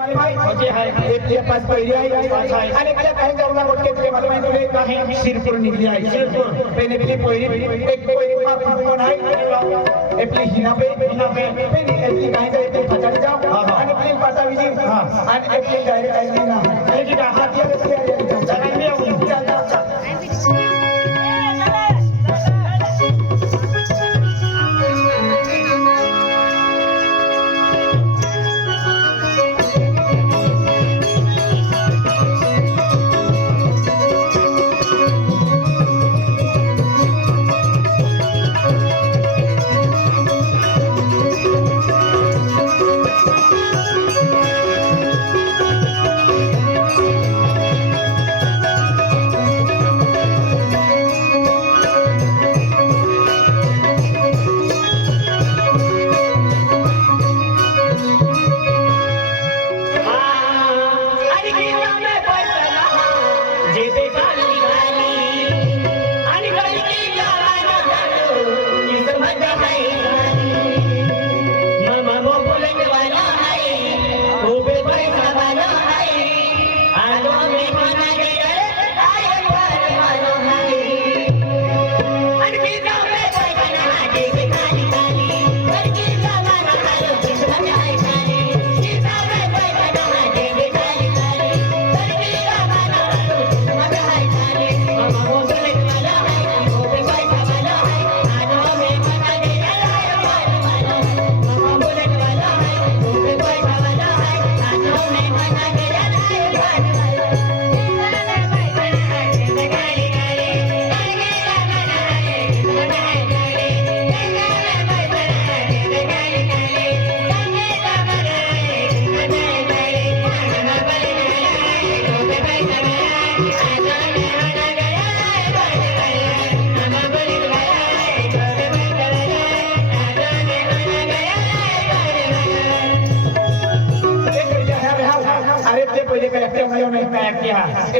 म्हणजे आहे एक ते पाच पहिली आहे आणि मला काही जाऊना गोष्टी तुले मला माहिती तुले काही शिरपूर निघली आहे शिरपूर पहिले पहिली पहिली एक पहिली कोण आहे आपली हिनापे पहिली आपली काही जाय ते पचाडी जाऊ आणि आपली पाटावीजी आणि आपली डायरेक्ट आली ना हे की हात या चांगली आहे चालता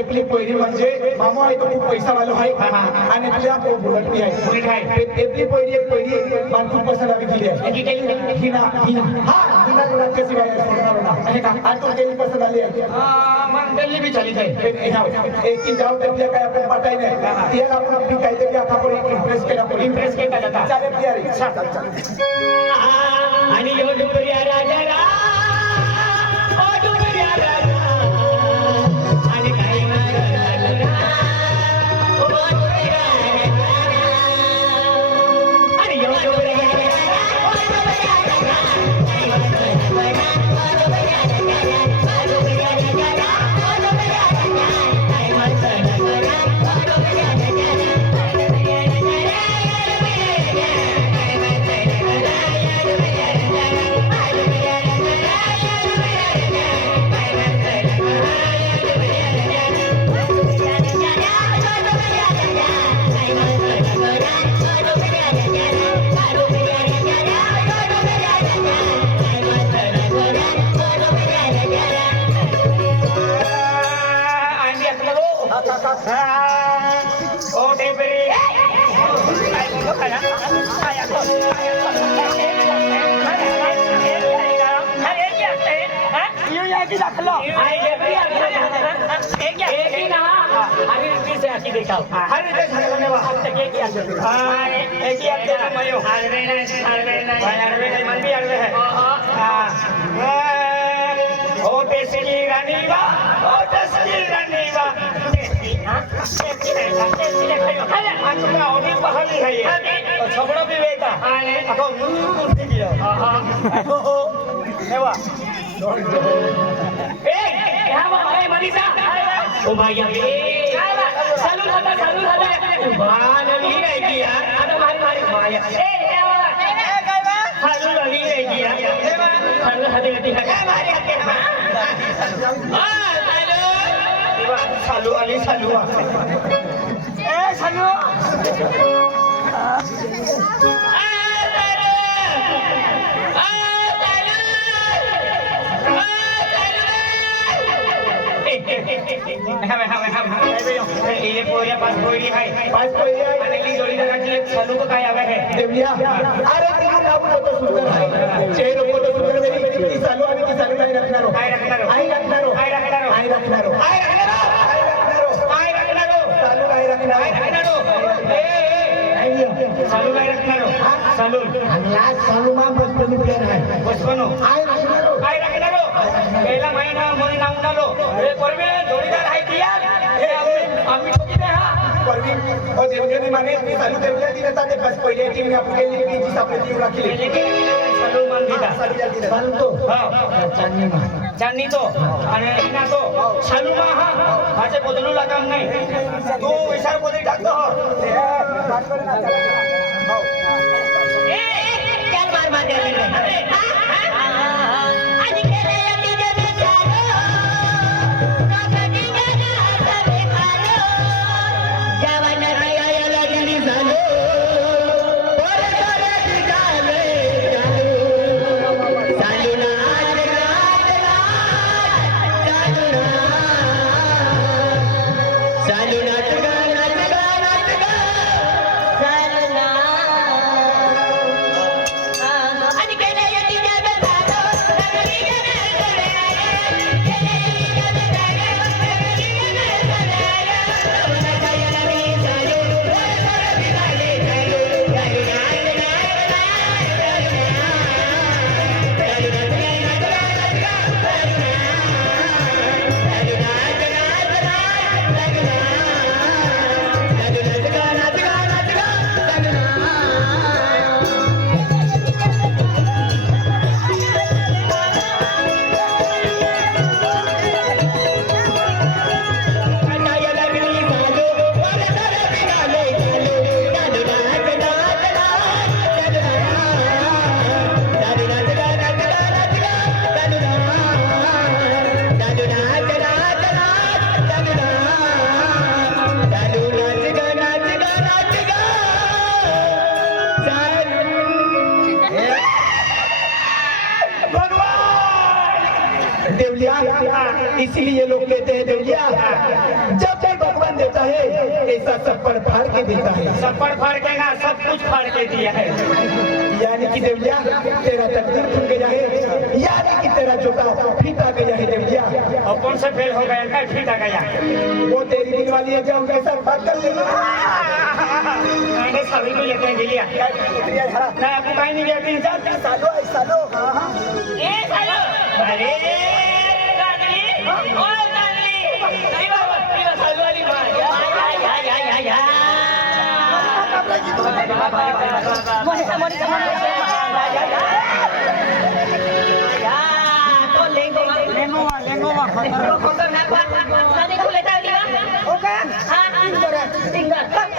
आपली पहिली म्हणजे मामा आहे तो खूप पैसा वालो आहे आणि आपल्या बुलेट बी आहे बुलेट आहे आपली पहिली एक पहिली मान खूप पैसा लावी गेली आहे हिना हा हिना कशी बाय सोडणार ना आहे का आणि तो केली पैसा आली आहे मग दिल्ली बी चली जाईल एक की जाऊ त्यातल्या काय आपण पटाई नाही त्याला आपण आपली काहीतरी आपण इम्प्रेस केला जाता चालेल तयारी आणि यो डुबरिया राजा रा ओ डुबरिया राजा ओ भाई चालू झालं उभारली नाही की यार आता भारी भाया चालू झाली नाही की यार चालू झाली होती काय भारी आते चालू आली चालू ए चालू ये पोरिया पास पोरी है अनेली जोड़ी लगाची एक सालू को काय आवे है देवलिया अरे तू नाम तो सुंदर है चेहरे को तो सुंदर मेरी सालू आणि चालू नाही राखणार आई राखणार आई राखणार आई राखणार आई राखणार आई राखणार आई राखणार आई राखणार चालू नाही राखणार आई राखणार चालू नाही राखणार चालू आज चालू मा बसपणी प्लेअर आहे बसपनो आई राखणार आई राखणार पहिला महिना म्हणून नाव आलो हे परमे जोडीदार आहे की यार हे आम्ही ठोकी दे हा परवीन और देवदेवी माने चालू देवल्या दिले ताते बस पहिले टीम आपण केली की जी सापडली टीम राखली चालू मान दिला चालू तो हा चांदणी मा चांदणी तो आणि हिना तो चालू मा हा माझे बदलूला काम नाही तू विचार बदली टाकतो इसीलिए लोग कहते हैं देवलिया जब भी भगवान देता है ऐसा सब पर फाड़ के देता है सब पर फाड़ के ना सब कुछ फाड़ के दिया है यानी कि देवलिया तेरा तकदीर खुल गया है यानी कि तेरा जोड़ा फीटा गया है देवलिया और कौन सा फेल हो गया क्या फीटा गया वो तेरी दिल वाली है जो उनके साथ बात कर लेना मैंने सभी को लेकर दिया ना आपको कहीं नहीं गया 3 साल सालो सालो ए सालो अरे ओए दादी नहीं बाबा मेरा सालू वाली या तो लेंगो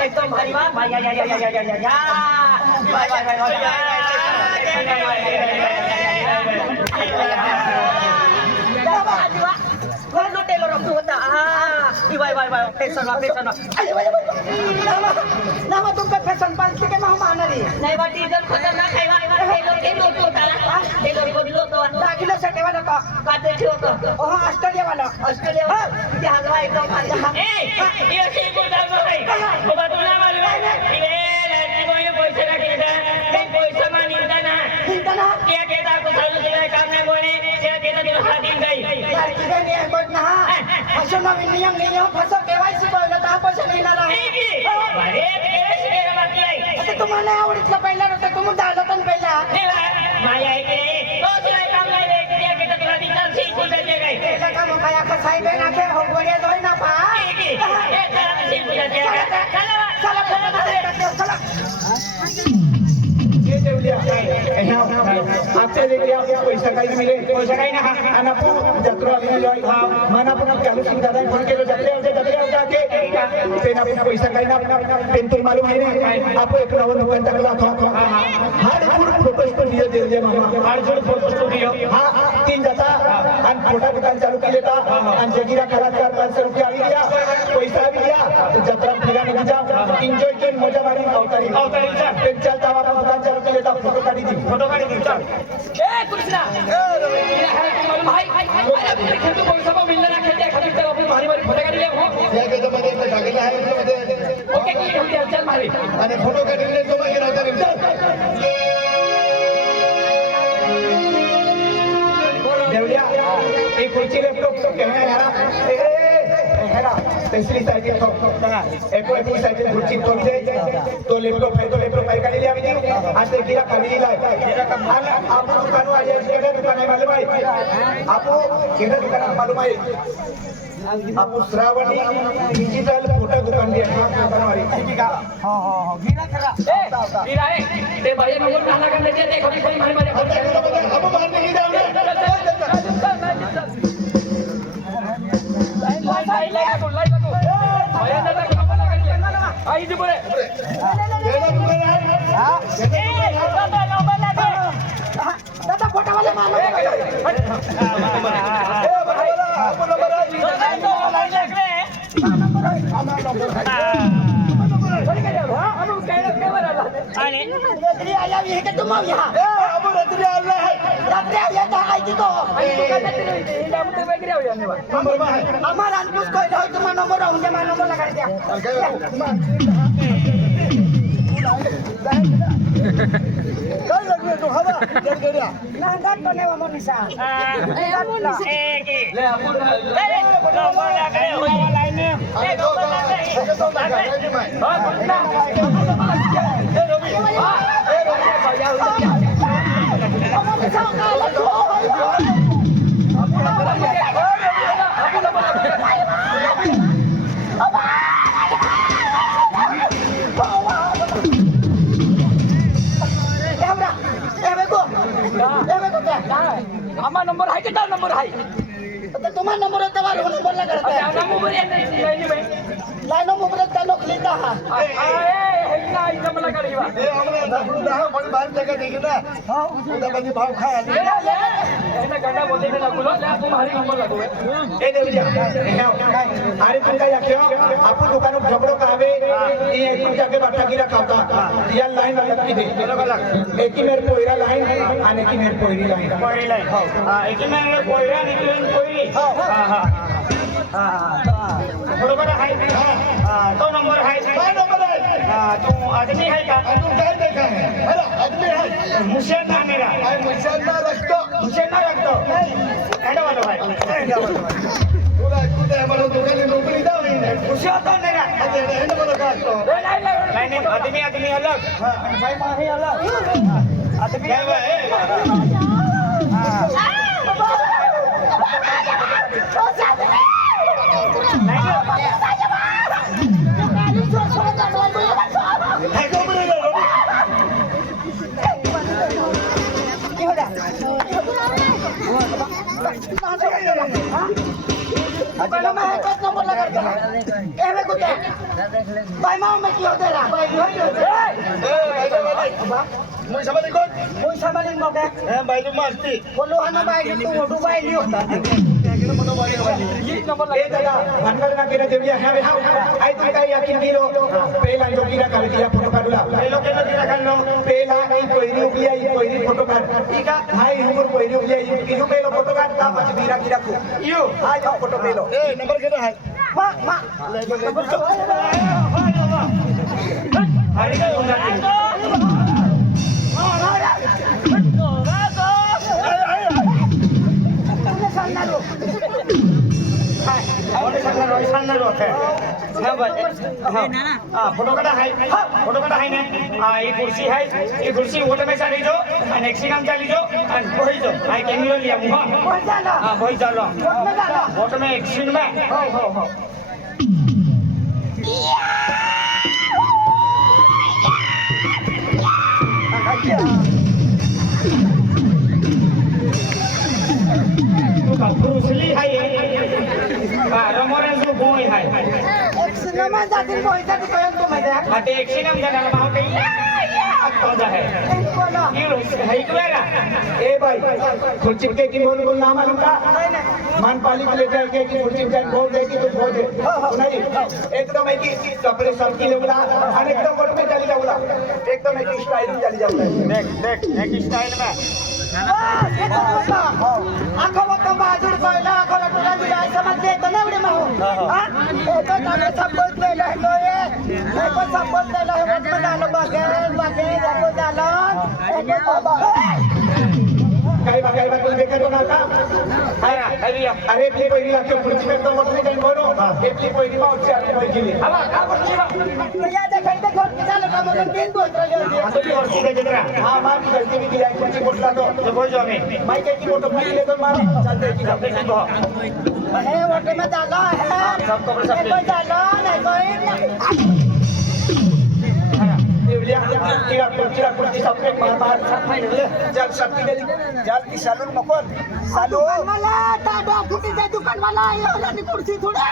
एकदम भारी बात भाई Kalau telo orang tua tak ibai pesan nama तुमका फॅशन पार्टी के नाव मानरी नाही बा डीजल खतरनाक आहे बा telo तो ताला telo को दिलो तो दाखिला सटे वाला का काते ठेवतो ओह ऑस्ट्रेलिया वाला ऑस्ट्रेलिया ते हलवा एकदम खाजा ए ये से को दाव आहे बाबा तुला मालूम आहे इले लड़की को ये पैसे रखीदा ते पैसा मानिता ना चिंता क्या कहता को चालू दिला काम नाही बोले क्या कहता तुला हाती गई लड़की के लिए कोई ना असो नवीन नियम नहीं हो फसो केवायसी कोइला ता पैसे देणार आहे अरे केस केला बाकी आहे आता तुम्हाला आवडीतला पहिला होता तुम्ही दादा पण पहिला माया आहे की तो तुला काम नाही रे क्या कहता तुला दिसल सी कुल दे गई पहिला काम काय आता साहेब आहे ना के होगवड्या दोय ना पा ए चला सी कुल दे चला चला ये देवलिया आजच्या देखील आपको पैसा काही मिले पैसा काही ना आणि आपण जत्रा अभी जाई मन आपण चालू सिंह दादा फोन केलो जत्रे जाके पेन आपण पैसा काही ना पेन तुला मालूम आहे ना आपण एक नवं दुकान टाकला था hard food photo studio Devalia मामा हार्ड फूड फोटो स्टुडिओ हा 3 जाता आणि फोटा दुकान चालू केले था आणि जगीरा खराब 400 रुपये आवी गया पैसा आवी गया जत्रा फिरा निघा जा एन्जॉय केन मजा मारी अवतारीचा पेन चलता वाला दुकान चालू केले था फोटो काढी दी चल ए कृष्णा भाई अरे खेळतो कोण सब मिळला ना खेळते खाली तर आपण भारी फोटो काढले हो या गेटमध्ये आपलं टाकलं आहे मध्ये ओके की होते चल भारी आणि फोटो काढले तो मागे राहता देवलिया खुर्ची लैपटॉप कहना हेरा पेंसिल साइकिल तो एको साइकिल खुर्ची तो दे तो लैपटॉप है का लिया भी आज ते गिरा खाली लाय आपको दुकान वाले केड़ा दुकान है मालूम है आपको केड़ा दुकान मालूम है आपको श्रावणी डिजिटल फोटो दुकान भी है दुकान वाली ठीक है हो गिरा खरा गिरा रे ते भाई नंबर काला कर लेते देखो कोई मारे मारे अब बाहर नहीं जाओ आई पुरे दादा फोटो वाले मानो रात्री आया ये के तुम यहाँ अब रात्री आला है रात्री आया था आई थी तो नंबर में है हमारा अंकुश कोई नहीं तुम्हारा नंबर होंगे मैं नंबर लगा दिया काय लागले तो हवा जर गड्या ना दाट तो नहीं वो मनीषा ले आपण नंबर लागे हो लाइन में हमारा नंबर है कितना नंबर है तो तुम्हारा नंबर होता है नंबर लगा रहता है नंबर ये नहीं भाई लाइनों में बड़ा तनो खलीता है ना इतना मला करीवा ए हमरा दाखलू दाहा पण बाहेर जगह देखना हां उदा बनी भाव खा आली ऐसा गंडा बोलते ना लागलो ले तुम्हारी नंबर लागो ए देवजा अरे तुम काय क्यों आपको दुकान में झगड़ो कावे ये तुम जाके बाटा गिरा खाता या लाइन अलग की दे एक ही मेरे कोईरा लाइन आने की मेरे कोईरी लाइन हां एक में कोईरा निकलन कोईरी हां बरोबर है तो नंबर है काय नंबर है तू आदमी है का तू काय देखा है अरे आदमी है मुशेर ना मेरा आई मुसलमान रखतो मुशेर ना रख दो एंड वाला भाई तुला हमारा दुकान में नौकरी दाव है मुशेर तो मेरा एंड वाला का तो लाइन आदमी आदमी अलग भाई माही अलग आदमी क्या है पहले मैं एक नंबर लगा दिया एवे को भाई मां में क्यों दे रहा मुझे समझ नहीं कौन कोई समझ नहीं मौके भाई तुम मस्ती बोलो हनो भाई तू दुबई नहीं होता ये नंबर ए दादा भनकर ना केरा देविया है हां आई तुम काय यकीन गिरो पहला जो गिरा कर दिया फोटो काढला पहलो के तो गिरा करनो पहला ई कोईरी उगलिया ई कोईरी फोटो काढ ठीक है हाय हमर कोईरी उगलिया ई किजु पहलो फोटो काढ ता मच गिरा गिरा को यो आ जाओ फोटो पहलो ए नंबर केरा है मां हाड़ी का होना फोटो कटा है ना ये कुर्सी है ये कुर्सी होटल में चली जो नेक्स्ट काम चली जो वही जो आई कैमरा लिया मुहा कोई जाना हां वही चल रहा में जाना फोटो में एक्शन में हो ब्रूसली है रमोरेंस को बोई है एक सिनेमा जातील बोलता तो कोण तो माहिती आहे आता एक्शन हम जाणार माव काही आता है एक बोला ये है क्वेरा ए भाई खुर्चिपके की बोल बोल नाम मालूम का मान पाली के ले जाके की खुर्चिप जान बोल दे की तू बोल दे नहीं एकदम है कि कपड़े सब की लेवला और एकदम बोल में चली जाऊला एकदम है कि स्टाइल में चली जाऊला देख एक स्टाइल में आखो वक्त बाजूर कोयला आखो रटुला दिला समजले तो नाही मग हां तो ताने संबोध केला है तो ये एको संबोध केला है मत झालं बागे एको झालं एको बाबा काय बा तुला देखतो ना का अरे ती पहिली लागते पुढची पेट तर मोठी काही म्हणू ती पहिली मावची आली पाहिजे या देखत घर चालू का म्हणून तीन बोलतो हा मान गलती भी दिया पुढची बोलता तो माई काही फोटो पाहिले तर मार चालते की हे वाटे में डाला है सब कपड़े सब कोई डाला नहीं कोई देवलिया कुर्ची सब पे मार चल शक्ति गली चल की सालून मकोन सालू मला दादा कुठे दुकान वाला आहे आणि कुर्सी थोडा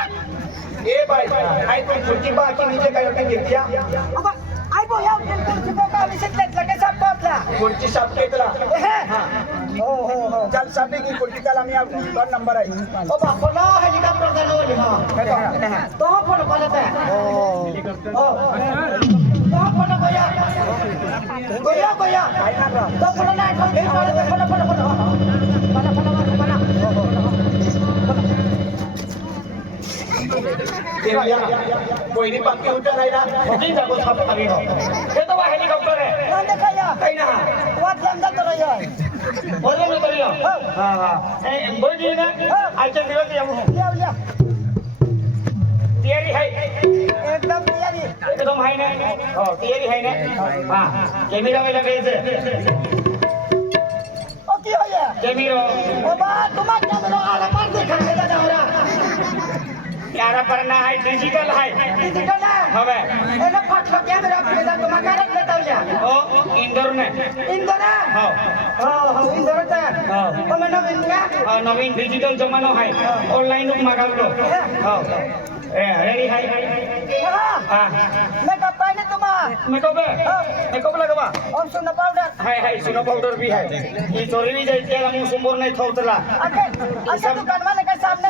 ए भाई आई तो कुर्ची बाकी नीचे काय होते घेतिया अबा आई बोया कुर्सी को का विषय लगे सब टॉपला कुर्ची सब केतला हां हो चल साबी की कुर्ची त्याला मी दोन नंबर आहे ओ बापला हेलिकॉप्टर चालवली हां तो फोन बोलत आहे ओ तो फोन गोया काय ना तो फोन नाही देवलिया कोई बाकी होता नाही ना होती जागो छाप आली हो हे तो हेलिकॉप्टर आहे नंद खाया काही ना वाट लंदा तर या बोलले मी तरी हा ए बोलली ना आजच्या दिवस येऊ लिया तयारी आहे एकदम तयारी एकदम आहे ना हो तयारी आहे ना हा कॅमेरा मध्ये लगायचं ओ की होया कॅमेरा ओ बा तुम्हा कॅमेरा आला पार देखा है दादा यारा पर ना है डिजिटल है डिजिटल है हवे एना फाटलो कॅमेरा आपल्याला तुम्हा करत लेतावल्या ओ इंदोर ने इंदोर हो इंदोर ता हो. ओ मना विंगा नवीन डिजिटल जमानो है ऑनलाइन मागवलो हो ए रेडी है हां मेकअप पहने तुम्हा मेकअप लगवा और सुना पाउडर है सुनो पाउडर भी है ये चोरी भी जाई त्याला मुंह सुंबर नाही ठेवतला अच्छा दुकान वाले के सामने